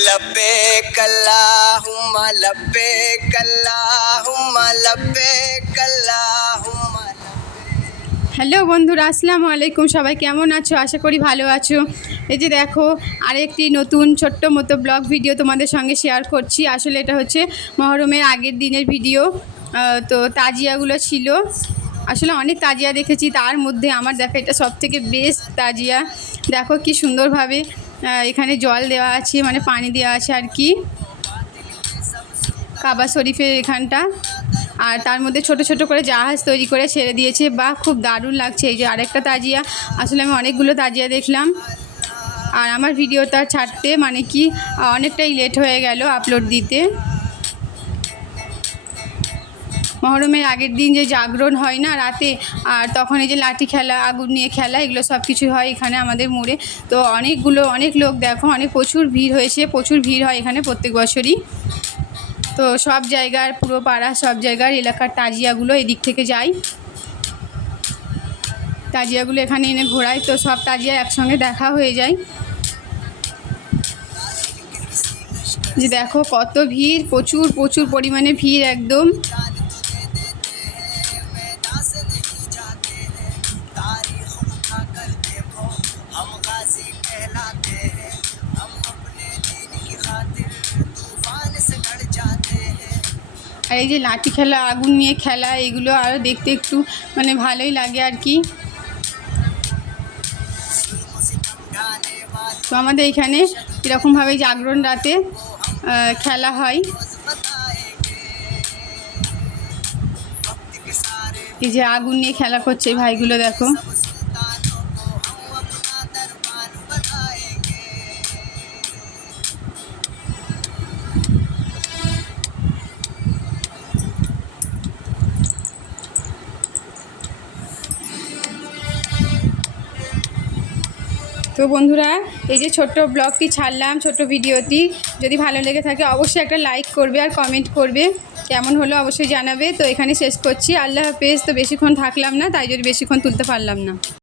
لبيك اللهم لبيك اللهم لبيك اللهم hello বন্ধুরা আসসালামু আলাইকুম সবাই কেমন আছো আশা করি ভালো আছো এই যে দেখো আরেকটি নতুন ছোট্ট মতো ব্লগ ভিডিও তোমাদের সঙ্গে শেয়ার করছি আসলে এটা হচ্ছে মহরমের আগের দিনের ভিডিও আহ, তো তাজিয়াগুলো ছিল আসলে অনেক তাজিয়া দেখেছি। তার মধ্যে আমার দেখা এটা সব থেকে বেস্ট তাজিয়া। দেখো কি সুন্দরভাবে এখানে জল দেওয়া আছে মানে পানি দেওয়া আছে আর কি। কাবা শরীফের এখানটা। আর তার মধ্যে ছোট ছোট করে জাহাজ তৈরি করে ছেড়ে দিয়েছে। বা খুব দারুণ লাগছে। এই যে আরেকটা তাজিয়া। আসলে আমি অনেকগুলো তাজিয়া দেখলাম। আর আমার ভিডিওটা ছাড়তে মানে কি, অনেকটাই লেট হয়ে গেল আপলোড দিতে। মহরমের আগের দিন যে জাগরণ হয় না রাতে, আর তখন এই যে লাঠি খেলা, আগুন নিয়ে খেলা, এগুলো সব কিছু হয় এখানে আমাদের মোড়ে। তো অনেকগুলো, অনেক লোক দেখো, অনেক প্রচুর ভিড় হয়েছে, প্রচুর ভিড় হয় এখানে প্রত্যেক বছরই। তো সব জায়গার পুরো পাড়া, সব জায়গার এলাকার তাজিয়াগুলো এদিক থেকে যায়। তাজিয়াগুলো এখানে এনে ঘোরায়, তো সব তাজিয়া একসঙ্গে দেখা হয়ে যায়। যে দেখো কত ভিড়, প্রচুর প্রচুর পরিমাণে ভিড় একদম। আর এই যে লাঠি খেলা, আগুন নিয়ে খেলা, এগুলো আরও দেখতে একটু মানে ভালোই লাগে আর কি। তো আমাদের এখানে এরকমভাবে জাগরণ রাতে খেলা হয়। এই যে আগুন নিয়ে খেলা করছে ভাইগুলো দেখো। তো বন্ধুরা, এই যে ছোট্ট ব্লগটি ছাড়লাম, ছোট্ট ভিডিওটি। যদি ভালো লেগে থাকে, অবশ্যই একটা লাইক করবে আর কমেন্ট করবে। কেমন হলো অবশ্যই জানাবে। তো এখানে শেষ করছি। আল্লাহ হাফেজ। তো বেশিক্ষণ থাকলাম না, তাই যদি বেশিক্ষণ তুলতে পারলাম না।